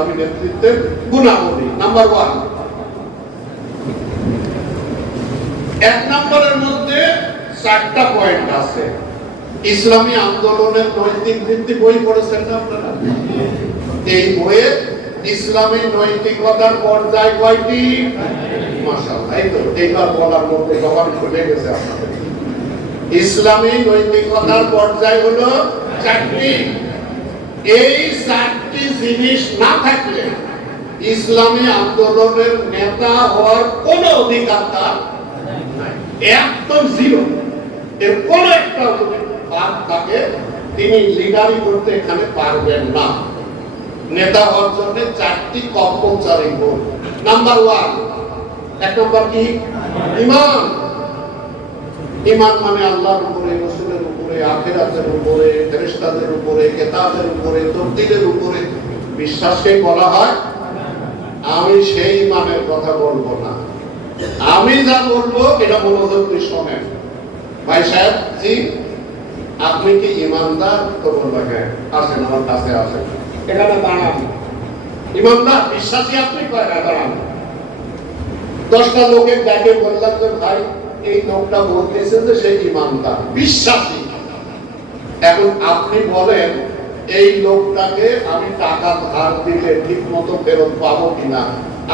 ইসলামী নেতৃত্বের গুণাবলী number one এক নম্বরের মধ্যে চারটা পয়েন্ট আছে। ইসলামী আন্দোলনের নৈতিক ভিত্তি বই পড়েছেন না আপনারা? এই বইয়ে ইসলামী নৈতিকতার পর্যায় কয়টি? এই তো, এইবার বলার মধ্যে জবান খুলে গেছে আপনাদের। ইসলামী নৈতিকতার পর্যায় হলো চারটি। এই চারটি জিনিস না থাকলে ইসলামী আন্দোলনের নেতা হওয়ার কোনো অধিকার তার একদম জিরো এর কোন একটা থাকে তিনি লিডারি করতে এখানে পারবেন না। নেতা হওয়ার জন্য চারটি গুণ। নাম্বার ওয়ান এক নম্বর কি? ইমান। ইমান মানে আল্লাহর উপরে আখেরাতের উপরে, ফেরেশতাদের উপরে কেতাবের উপরে তকদিরের উপরে বিশ্বাসকে বলা হয়, আমি সেই ইমানের কথা বলব না। আমি যা বলব, এটা মনোযোগ দিয়ে শোনেন। ভাই সাহেব, জি, আপনি কি ইমানদার? তো বলবেন হ্যাঁ আসেন, আমার কাছে আসেন। এখানে দাঁড়ান। ইমানদার, বিশ্বাসী আপনি কয় না, দাঁড়ান। দশটা লোকের ডাকে বললাম যে, ভাই, এই লোকটা বলতেছে যে সে ইমানদার, বিশ্বাসী। এখন আপনি বলেন, এই লোকটাকে আমি টাকা ধার দিলে ঠিক মতো ফেরত পাবো কিনা?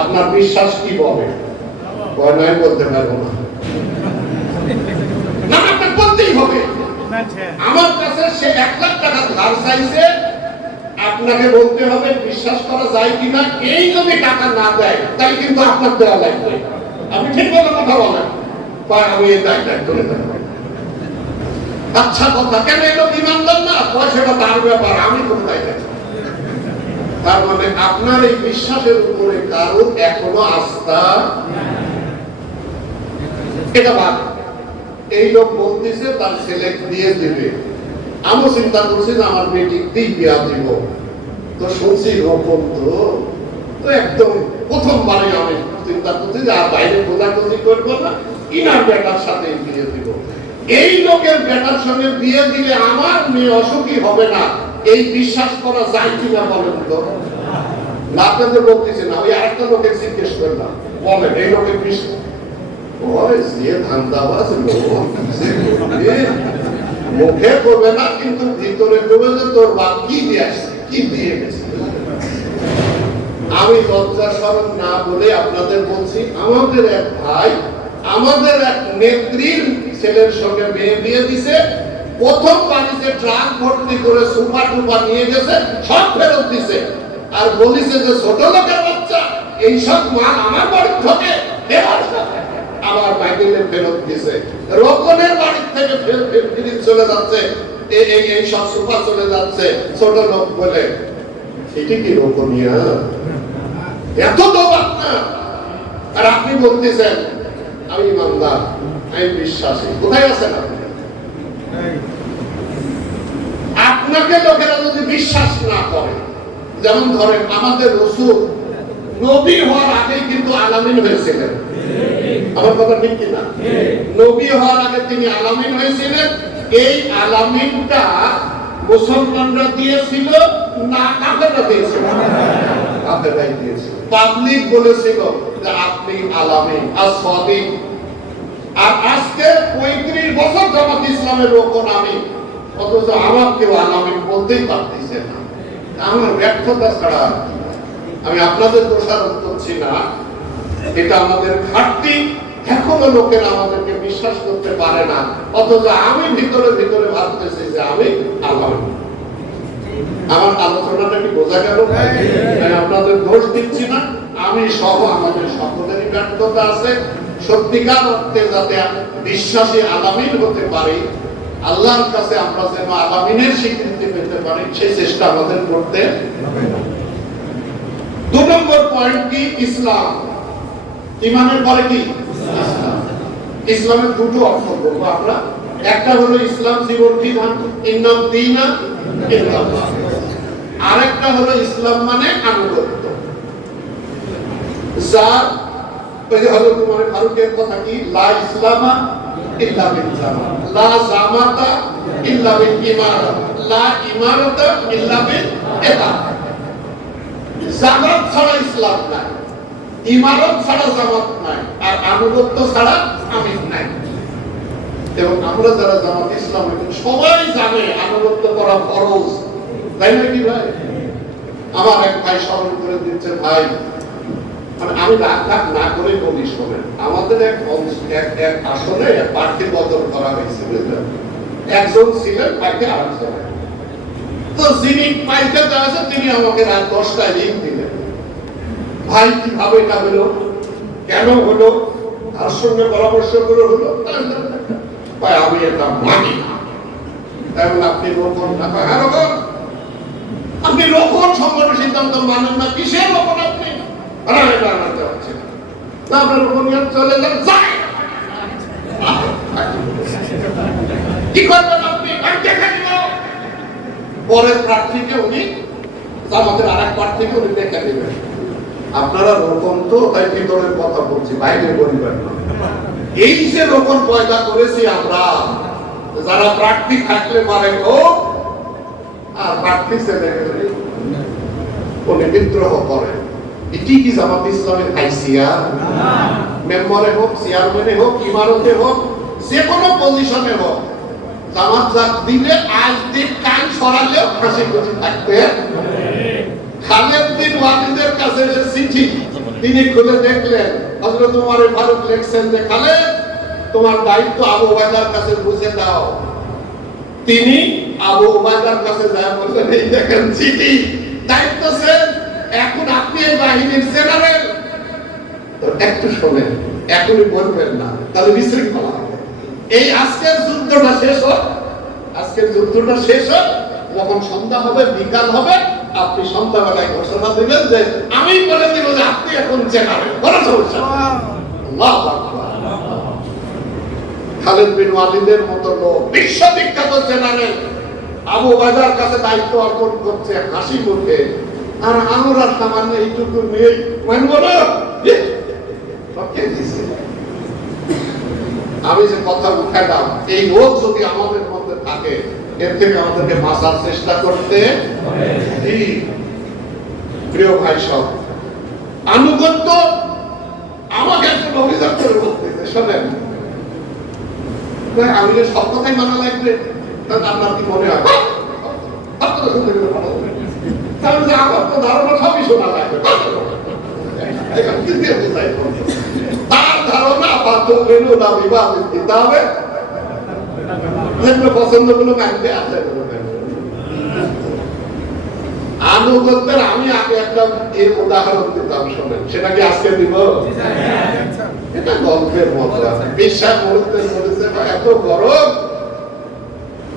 আপনার বিশ্বাস কি বলে? নয় বলতে পারব না। আমার কাছে সে এক লাখ টাকা ধার চাইছে, আপনাকে বলতে হবে বিশ্বাস করা যায় কিনা? এই যদি টাকা না দেয়, তাহলে কিন্তু আপনার দেওয়া লাগবে। আপনি ঠিক মতো কথা বলেন। আমি এই দায় দায়িত্ব নিতে পারব। আচ্ছা কথা। কেন এলো বিমানদার না পয়সাটা তার ব্যাপার, আমি কোনো দায় তার মানে আপনার এই বিশ্বাসের উপরে এখনও আস্থা এটা এই লোক বলতেছে, তার ছেলে দিয়ে দিবে। আমি চিন্তা করছি যে আমার মেয়েটি দিই বিয়া দিব। তো শুনছি রকম তো তো একদম প্রথমবারে আমি চিন্তা করছি যে আর বাইরে খোঁজাখুঁজি করব না। ইনার বেটার সাথে বিয়ে দিব। এই লোকের বেটার সঙ্গে বিয়ে দিলে আমার মেয়ে অসুখী হবে না। এই বিশ্বাস করা যায় কিনা বলেন তো? না আপনাদের বলতেছে না, ওই আরেকটা লোকের জিজ্ঞেস করলাম বলেন, এই লোকের বিশ্বাস লোক আমি লজ্জা স্মরণ না বলে আপনাদের বলছি, আমাদের এক ভাই আমাদের এক নেত্রীর ছেলের সঙ্গে মেয়ে বিয়ে দিছে, প্রথম বাড়িতে ট্রাক ভর্তি করে সুপা টুপা নিয়ে গেছে, সব ফেরত দিছে। আর বলিছে যে, ছোট লোকের বাচ্চা, এইসব মাল আমার বাড়ির থেকে আমার বাইকেলে ফেরত দিছে। রকনের বাড়ির থেকে ফের ফের ফিরিয়ে চলে যাচ্ছে। এই এই সব সুপা চলে যাচ্ছে, ছোট লোক বলে। এটি কি রকমিয়া এত তো না আর আপনি বলতেছেন আমি ইমানদার আমি বিশ্বাসী। কোথায় আছেন আপনি? আপনাকে লোকেরা যদি বিশ্বাস না করে যেমন ধরেন আমাদের রসুল নবী হওয়ার আগেই কিন্তু আলামিন হয়েছিলেন। আমার কথা ঠিক কিনা? নবী হওয়ার আগে তিনি আলামিন হয়েছিলেন। এই আলামিনটা মুসলমানরা দিয়েছিল না কাফেররা দিয়েছিল? কাফেররাই দিয়েছিল পাবলিক বলেছিল যে আপনি আর আজকে পঁয়ত্রিশ বছর জামাত ইসলামের আমি। অথচ আমার কেউ বলতেই পারতেছে না। আমার ব্যর্থতা ছাড়া আমি আপনাদের দোষারোপ করছি না। এটা আমাদের ঘাটতি। এখনও লোকেরা আমাদেরকে বিশ্বাস করতে পারে না। অথচ আমি ভিতরে ভিতরে ভাবতেছি যে আমি আলামিন আমার আলোচনাটা কি বোঝা গেল? আপনাদের দোষ দিচ্ছি না। আমি সহ আমাদের সকলেরই ব্যর্থতা আছে। সত্যিকার অর্থে যাতে বিশ্বাসী আলামিন হতে পারি আল্লাহর কাছে আমরা যেন আলামিনের স্বীকৃতি পেতে পারি সেই চেষ্টা আমাদের করতে দু নম্বর পয়েন্ট কি? ইসলাম। ইমানের পরে কি? ইসলাম। ইসলামের দুটো অর্থ করব আমরা। একটা হলো ইসলাম জীবন বিধান। ইন্নাম দিনা আরেকটা হলো ইসলাম মানে আনুগত্য। যার ওই যে ফারুকের কথা কি? লা ইসলামা ইল্লা বিল লা জামাতা ইল্লা বিল লা ইল্লা বিল ইতাআত জামাত ছাড়া ইসলাম নাই। ইমারত ছাড়া জামাত নাই। আর আনুগত্য ছাড়া আমিন নাই। এবং আমরা যারা জামাত ইসলাম এবং সবাই জানে আনুগত্য করা ফরজ। তাই না কি ভাই? আমার এক ভাই স্মরণ করে দিচ্ছে, ভাই মানে আমি রাগ না করে বলি শোনেন। আমাদের এক এক এক আসনে প্রার্থী বদল করা হয়েছে, বুঝলেন? একজন ছিলেন পাইতে আরেকজন। তো যিনি পাইতে আছে তিনি আমাকে রাত দশটায় লিঙ্ক দিলেন। ভাই, কীভাবে এটা হলো? কেন হলো? তার সঙ্গে পরামর্শ করে হলো? ভাই আমি এটা মানি তাই আপনি রোপণ না কয়, হ্যাঁ রোপণ আপনি রোপণ সম্পন্ন সিদ্ধান্ত মানেন না কিসের রোপণ আপনি। আপনার রোপণ তো তাই ভিতরের কথা বলছি বাইরে বলবেন না এই যে রোপণ পয়দা করেছি আমরা, যারা প্রার্থী থাকলে পারে ও আর প্রার্থী ছেলে বিদ্রোহ এটি কি জামাত ইসলামের হাইসিয়ার মেম্বারে হোক, চেয়ারম্যানে হোক, ইমারতে হোক যে কোনো পজিশনে হোক, জামাত জাত দিলে আজ দিন কান সরালেও ফাঁসি খুশি থাকবে খালেদ ওয়ালিদের কাছে চিঠি। তিনি খুলে দেখলেন, হযরত ওমর ফারুক লিখছেন যে, খালেদ, তোমার দায়িত্ব আবু ওবায়দার কাছে বুঝে দাও। তিনি আবু ওবায়দার কাছে যায় বললেন, এই দেখেন চিঠি। দায়িত্ব স্যার এখন আপনি এই বাহিনীর জেনারেল তো একটু শোনেন, এখনই বলবেন না, তাহলে বিশৃঙ্খলা হবে। এই আজকের যুদ্ধটা শেষ হোক, আজকের যুদ্ধটা শেষ হোক, যখন সন্ধ্যা হবে, বিকাল হবে আপনি সন্ধ্যাবেলায় ঘোষণা দিবেন যে আমি বলে দিব যে আপনি এখন জেনারেল। সমস্যা। নেই। খালেদ বিন ওয়ালিদের মতো লোক বিশ্ববিখ্যাত জেনারেল। আবু বাজার কাছে দায়িত্ব অর্পণ করছে হাসি মুখে। আর আমরা সামান্য এইটুকু নিয়ে মানব না এ, সব কে দিছে? আমি যে কথা উঠালাম এই রোগ যদি আমাদের মধ্যে থাকে এর থেকে আমাদেরকে বাঁচার চেষ্টা করতে প্রিয় ভাই সব, আনুগত্য আমাকে একজন অভিযোগ করে বলতেছে, শোনেন। আমি যে সব কথাই মানা লাগবে তাহলে আপনার কি মনে হয়? হবে। তাহলে ধারণা সবই শোনা লাগবে? তার ধারণা বিবাহ দিতে হবে। যেগুলো পছন্দগুলো আনুগত্যের আমি আগে একটা এর উদাহরণ দিতাম শোনেন সেটা কি আজকে দিব? এটা গল্পের বিশ্বাস মুহূর্তের বলেছে "ভাই, এত গরম।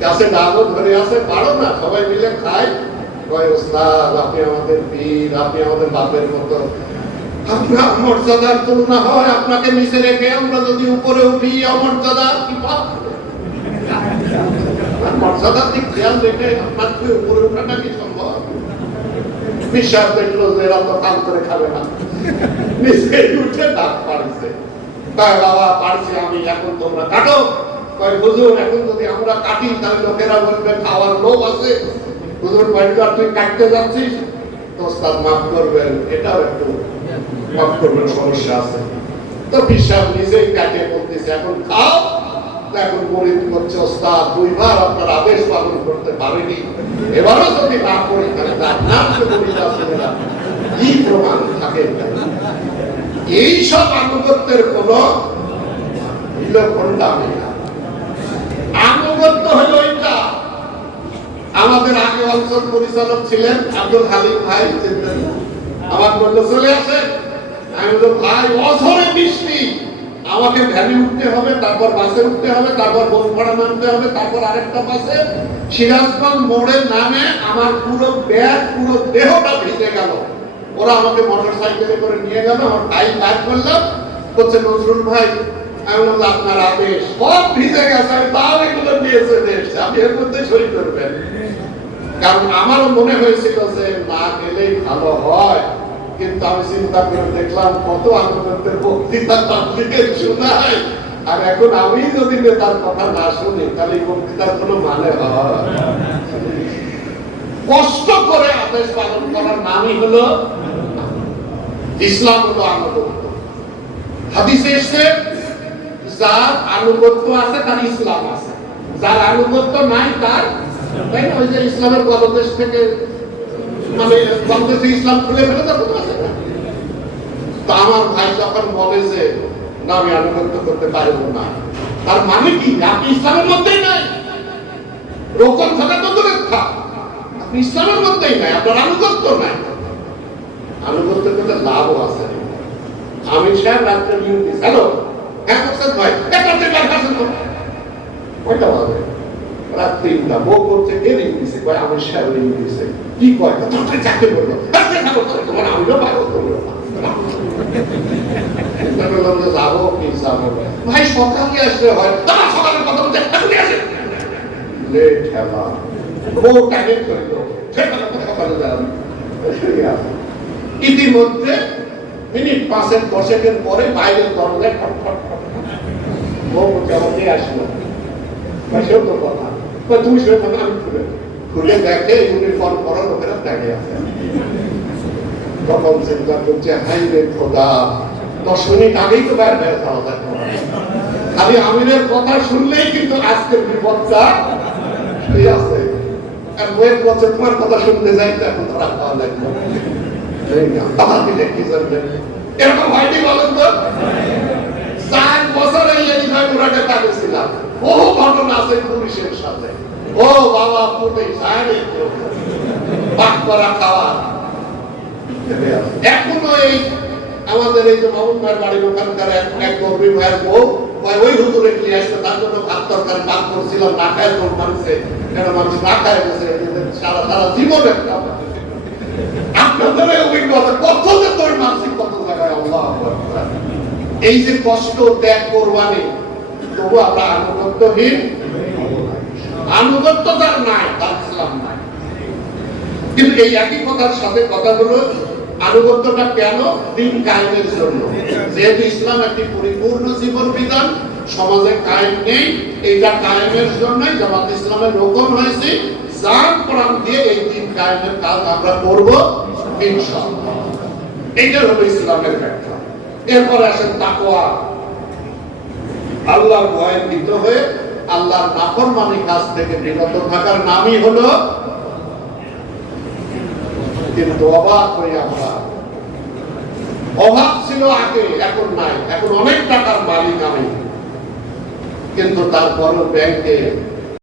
গাছে ধরে আছে পারো না সবাই মিলে কয় ওস্তাদ আপনি আমাদের পীর আপনি আমাদের বাপের মতো। আপনার মর্যাদার তুলনা হয় আপনাকে নিচে রেখে আমরা যদি উপরে উঠি অমর্যাদা কি আপনার মর্যাদার খেয়াল রেখে আপনার কি উপরে ওঠাটা কি সম্ভব? বিশ্বাস দেখল যে এরা তো কাম করে খাবে না। নিচে উঠে ডাক পারছে তাই বাবা, পারছি আমি, এখন তোমরা কাটো। কয়, হুজুর, এখন যদি আমরা কাটি, তাহলে লোকেরা বলবে, খাওয়ার লোভ আছে। হুজুর কয়েকবার তুই কাটতে যাচ্ছিস? ওস্তাদ মাফ করবেন, এটাও একটু মাফ করবেন, সমস্যা আছে। তো বিশ্বাস নিজেই কাটিয়ে বলতেছে, এখন খাও। এখন ওস্তাদ, দুইবার আপনার আদেশ পালন করতে পারেনি। এবারও যদি না তাহলে তার নাম তো কি প্রমাণ থাকে? এই সব আনুগত্যের কোন আমি না আনুগত্য এটা। আমাদের আগে অঞ্চল পরিচালক ছিলেন আব্দুল হালিম ভাই আমার বলল চলে আসে। আমি বললাম, ভাই, অঝরে বৃষ্টি। আমাকে ভ্যানে উঠতে হবে, তারপর বাসে উঠতে হবে, তারপর বনপাড়া নামতে হবে, তারপর আরেকটা বাসে সিরাজগঞ্জ মোড়ে নামে আমার পুরো ব্যাগ, পুরো দেহটা ভিজে গেল। ওরা আমাকে মোটর সাইকেলে করে নিয়ে গেল, আমার ভাই কাজ করলাম। বলছে, নজরুল ভাই, আমি বললাম, আপনার আদেশ সব ভিজে গেছে, আমি তাও এগুলো নিয়ে চলে এসেছি, আপনি এর মধ্যে সই করবেন। কারণ আমারও মনে হয়েছিল যে না গেলেই ভালো হয়। কিন্তু আমি চিন্তা করে দেখলাম, কত আন্দোলনের বক্তৃতা পাবলিকের শোনায়। আর এখন আমি যদি নেতার কথা না শুনি, তাহলে বক্তৃতার কোনো মানে কষ্ট করে আদেশ পালন করার নামই হলো, ইসলাম হলো আনুগত্য। হাদিসে এসছে, যার আনুগত্য আছে, তার ইসলাম আছে। যার আনুগত্য নাই, তার তাই না? ওই যে ইসলামের গলদেশ থেকে মানে গলদেশে ইসলাম খুলে ফেলে তার কথা আছে? তো আমার ভাই যখন বলে যে, না, আমি আনুগত্য করতে পারব না। তার মানে কি? আপনি ইসলামের মধ্যেই নাই। রোকন থাকা তো দূরের থাক আপনি ইসলামের মধ্যেই নাই, আপনার আনুগত্য নাই। আনুগত্য করতে লাভও আছে। আমি সাহেব রাত্রে হ্যালো? হ্যাঁ ভাই, এক রাত্রে কার কাছে তো কয়টা বাজে রাত তিনটা বউ করছে কে কয় আমি সাহেব রিং দিছে কি কয় তো চাকরি আচ্ছা তোমার যাব ভাই সকালে আসলে হয় আমার সকালের কথা বলতে এখনই আসে লেট হেলা বউ টাইমে করে তো সকালে যাবেন ইতিমধ্যে মিনিট পাঁচের দশেকের পরে বাইরের দরজায়। বউ আসলো তো কথা তুমি সে কথা আমি খুলে খুলে দেখে ইউনিফর্ম পরা লোকেরা দাঁড়িয়ে আছে। তখন চিন্তা করছে হাই রে খোদা দশ আগেই তো বের হয়ে যাওয়া যায় খালি আমিরের কথা শুনলেই কিন্তু আজকের বিপদটা শুয়ে আছে। আর বইয়ের বছর তোমার কথা শুনতে যাই তো এখন তারা খাওয়া লাগবে না, দিলে কি? এরকম হয়নি বলেন তো চার বছর এই ঘোরাটা কাটেছিলাম বহু ঘটনা আছে পুলিশের সাথে ও বাবা, পুলিশ, আরে। পাক করা খাওয়া। এখনও এই আমাদের এই যে মামুন ভাইয়ের বাড়ির ওখানকার এক ভাইয়ের বউ ওই আসছে, তার জন্য ভাত তরকারি না খায় মানুষে কেন মানুষ না খায় গেছে সারা সারা জীবন একটা আপনাদের অভিজ্ঞতা, কত যে তোর মানসিক কত জায়গায় আল্লাহ এই যে কষ্ট, ত্যাগ, করবানি পরিপূর্ণ জীবন বিধান, সমাজে কায়েম নেই, এইটা কায়েমের জন্যই জামাত ইসলামের রোকন হয়েছে। যার প্রাণ দিয়ে এই দিন কায়েমের কাজ আমরা করব এইটা হলো ইসলামের ব্যাখ্যা। এরপরে আসেন তাকওয়া। আল্লাহর ভয় ভীত হয়ে আল্লাহর নাফরমানি কাজ থেকে বিরত থাকার নামই হলো কিন্তু অবাক হয়ে আমরা। অভাব ছিল আগে, এখন নাই। এখন অনেক টাকার মালিক আমি। কিন্তু তারপরও ব্যাংকে